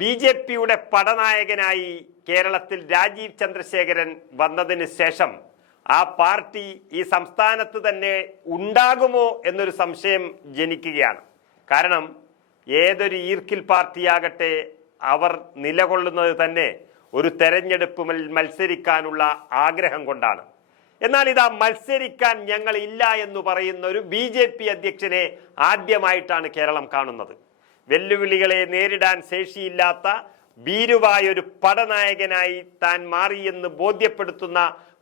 B J പിയുടെ പടനായകനായി കേരളത്തിൽ രാജീവ് ചന്ദ്രശേഖരൻ വന്നതിന് ശേഷം ആ പാർട്ടി ഈ സംസ്ഥാനത്ത് തന്നെ ഉണ്ടാകുമോ എന്നൊരു സംശയം ജനിക്കുകയാണ്. കാരണം ഏതൊരു ഈർക്കിൽ പാർട്ടിയാകട്ടെ അവർ നിലകൊള്ളുന്നത് തന്നെ ഒരു തെരഞ്ഞെടുപ്പ് മത്സരിക്കാനുള്ള ആഗ്രഹം കൊണ്ടാണ്. എന്നാൽ ഇതാ മത്സരിക്കാൻ ഞങ്ങൾ ഇല്ല എന്ന് പറയുന്ന ഒരു ബി ജെ പി അധ്യക്ഷനെ ആദ്യമായിട്ടാണ് കേരളം കാണുന്നത്. വെല്ലുവിളികളെ നേരിടാൻ ശേഷിയില്ലാത്ത ഭീരുവായ ഒരു പടനായകനായി താൻ മാറിയെന്ന് ബോധ്യപ്പെടുത്തുന്ന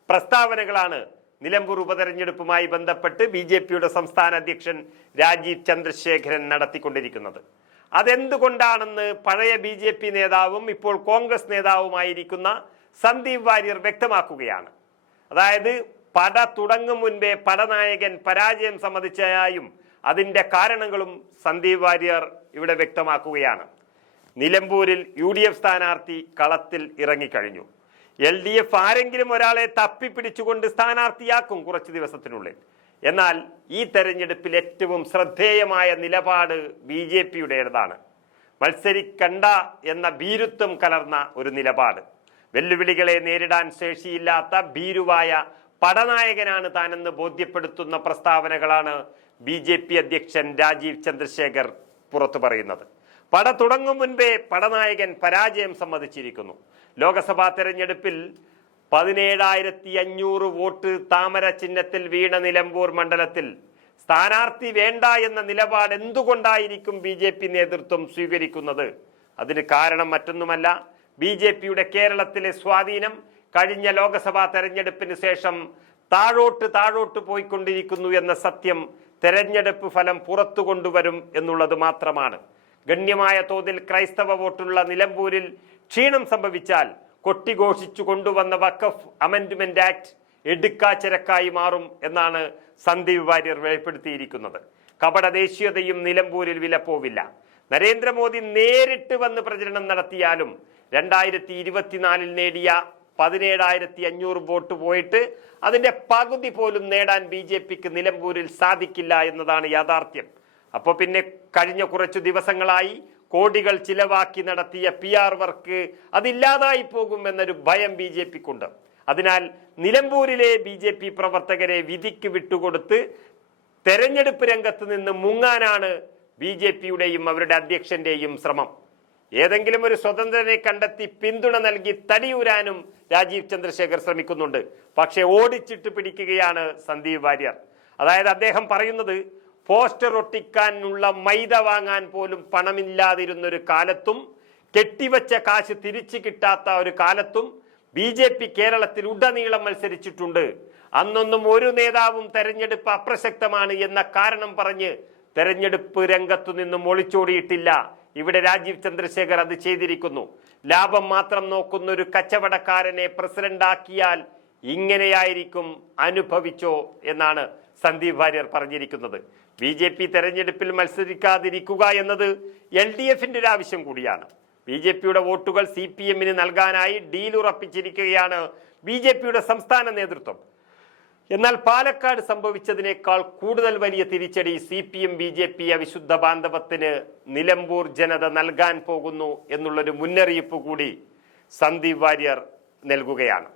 പ്രസ്താവനകളാണ് നിലമ്പൂർ ഉപതെരഞ്ഞെടുപ്പുമായി ബന്ധപ്പെട്ട് ബി ജെ പിയുടെ സംസ്ഥാന അധ്യക്ഷൻ രാജീവ് ചന്ദ്രശേഖരൻ നടത്തിക്കൊണ്ടിരിക്കുന്നത്. അതെന്തുകൊണ്ടാണെന്ന് പഴയ ബി ജെ പി നേതാവും ഇപ്പോൾ കോൺഗ്രസ് നേതാവുമായിരിക്കുന്ന സന്ദീപ് വാര്യർ വ്യക്തമാക്കുകയാണ്. അതായത് പട തുടങ്ങും മുൻപേ പടനായകൻ പരാജയം സമ്മതിച്ചതായും അതിന്റെ കാരണങ്ങളും സന്ദീപ് വാര്യർ ഇവിടെ വ്യക്തമാക്കുകയാണ്. നിലമ്പൂരിൽ യു ഡി എഫ് സ്ഥാനാർത്ഥി കളത്തിൽ ഇറങ്ങിക്കഴിഞ്ഞു. എൽ ഡി എഫ് ആരെങ്കിലും ഒരാളെ തപ്പിപ്പിടിച്ചുകൊണ്ട് സ്ഥാനാർത്ഥിയാക്കും കുറച്ച് ദിവസത്തിനുള്ളിൽ. എന്നാൽ ഈ തെരഞ്ഞെടുപ്പിൽ ഏറ്റവും ശ്രദ്ധേയമായ നിലപാട് ബി ജെ പിയുടേതാണ്. മത്സരിക്കണ്ട എന്ന ഭീരുത്വം കലർന്ന ഒരു നിലപാട്. വെല്ലുവിളികളെ നേരിടാൻ ശേഷിയില്ലാത്ത ഭീരുവായ പടനായകനാണ് താനെന്ന് ബോധ്യപ്പെടുത്തുന്ന പ്രസ്താവനകളാണ് ബി ജെ പി അധ്യക്ഷൻ രാജീവ് ചന്ദ്രശേഖർ പുറത്തു പറയുന്നത്. പട തുടങ്ങും മുൻപേ പടനായകൻ പരാജയം സമ്മതിച്ചിരിക്കുന്നു. ലോക്സഭാ തെരഞ്ഞെടുപ്പിൽ പതിനേഴായിരത്തി അഞ്ഞൂറ് വോട്ട് താമര ചിഹ്നത്തിൽ വീണ നിലമ്പൂർ മണ്ഡലത്തിൽ. സ്ഥാനാർത്ഥി വേണ്ട എന്ന നിലപാട് എന്തുകൊണ്ടായിരിക്കും ബി ജെ പി നേതൃത്വം സ്വീകരിക്കുന്നത്? അതിന് കാരണം മറ്റൊന്നുമല്ല. ബി ജെ പിയുടെ കേരളത്തിലെ സ്വാധീനം കഴിഞ്ഞ ലോക്സഭാ തെരഞ്ഞെടുപ്പിന് ശേഷം താഴോട്ട് താഴോട്ട് പോയിക്കൊണ്ടിരിക്കുന്നു എന്ന സത്യം തെരഞ്ഞെടുപ്പ് ഫലം പുറത്തു കൊണ്ടുവരും എന്നുള്ളത് മാത്രമാണ്. ഗണ്യമായ തോതിൽ ക്രൈസ്തവ വോട്ടുള്ള നിലമ്പൂരിൽ ക്ഷീണം സംഭവിച്ചാൽ കൊട്ടിഘോഷിച്ചു കൊണ്ടുവന്ന വക്കഫ് അമെൻഡ്മെന്റ് ആക്ട് എടുക്കാച്ചിരക്കായി മാറും എന്നാണ് സന്ദീപ് വാര്യർ വെളിപ്പെടുത്തിയിരിക്കുന്നത്. കപട ദേശീയതയും നിലമ്പൂരിൽ വിലപ്പോവില്ല നരേന്ദ്രമോദി നേരിട്ട് വന്ന് പ്രചരണം നടത്തിയാലും രണ്ടായിരത്തി ഇരുപത്തിനാലിൽ നേടിയ പതിനേഴായിരത്തി അഞ്ഞൂറ് വോട്ട് പോയിട്ട് അതിന്റെ പകുതി പോലും നേടാൻ ബി ജെ പിക്ക് നിലമ്പൂരിൽ സാധിക്കില്ല എന്നതാണ് യാഥാർത്ഥ്യം. അപ്പോൾ പിന്നെ കഴിഞ്ഞ കുറച്ചു ദിവസങ്ങളായി കോടികൾ ചിലവാക്കി നടത്തിയ പി ആർ വർക്ക് അതില്ലാതായി പോകും എന്നൊരു ഭയം ബി ജെ പിക്കുണ്ട്. അതിനാൽ നിലമ്പൂരിലെ ബി ജെ പി പ്രവർത്തകരെ വിധിക്ക് വിട്ടുകൊടുത്ത് തെരഞ്ഞെടുപ്പ് രംഗത്ത് നിന്ന് മുങ്ങാനാണ് ബി ജെ പിയുടെയും അവരുടെ അധ്യക്ഷന്റെയും ശ്രമം. ഏതെങ്കിലും ഒരു സ്വതന്ത്രനെ കണ്ടെത്തി പിന്തുണ നൽകി തടിയൂരാനും രാജീവ് ചന്ദ്രശേഖർ ശ്രമിക്കുന്നുണ്ട്. പക്ഷേ ഓടിച്ചിട്ട് പിടിക്കുകയാണ് സന്ദീപ് വാര്യർ. അതായത് അദ്ദേഹം പറയുന്നത് പോസ്റ്റർ ഒട്ടിക്കാനുള്ള മൈദ വാങ്ങാൻ പോലും പണമില്ലാതിരുന്നൊരു കാലത്തും കെട്ടിവച്ച കാശ് തിരിച്ചു കിട്ടാത്ത ഒരു കാലത്തും ബി ജെ പി കേരളത്തിൽ ഉടനീളം മത്സരിച്ചിട്ടുണ്ട്. അന്നൊന്നും ഒരു നേതാവും തെരഞ്ഞെടുപ്പ് അപ്രസക്തമാണ് എന്ന കാരണം പറഞ്ഞ് തെരഞ്ഞെടുപ്പ് രംഗത്തു നിന്നും ഒളിച്ചോടിയിട്ടില്ല. ഇവിടെ രാജീവ് ചന്ദ്രശേഖർ അത് ചെയ്തിരിക്കുന്നു. ലാഭം മാത്രം നോക്കുന്ന ഒരു കച്ചവടക്കാരനെ പ്രസിഡന്റാക്കിയാൽ ഇങ്ങനെയായിരിക്കും അനുഭവിച്ചോ എന്നാണ് സന്ദീപ് വാര്യർ പറഞ്ഞിരിക്കുന്നത്. ബി ജെ പി തെരഞ്ഞെടുപ്പിൽ മത്സരിക്കാതിരിക്കുക എന്നത് എൽ ഡി എഫിന്റെ ഒരു ആവശ്യം കൂടിയാണ്. ബി ജെ പിയുടെ വോട്ടുകൾ സി പി എമ്മിന് നൽകാനായി ഡീൽ ഉറപ്പിച്ചിരിക്കുകയാണ് ബി ജെ പിയുടെ സംസ്ഥാന നേതൃത്വം. എന്നാൽ പാലക്കാട് സംഭവിച്ചതിനേക്കാൾ കൂടുതൽ വലിയ തിരിച്ചടി C P M B J P അവിശുദ്ധ ബാന്ധവത്തിന് നിലമ്പൂർ ജനത നൽകാൻ പോകുന്നു എന്നുള്ളൊരു മുന്നറിയിപ്പ് കൂടി സന്ദീപ് വാര്യർ നൽകുകയാണ്.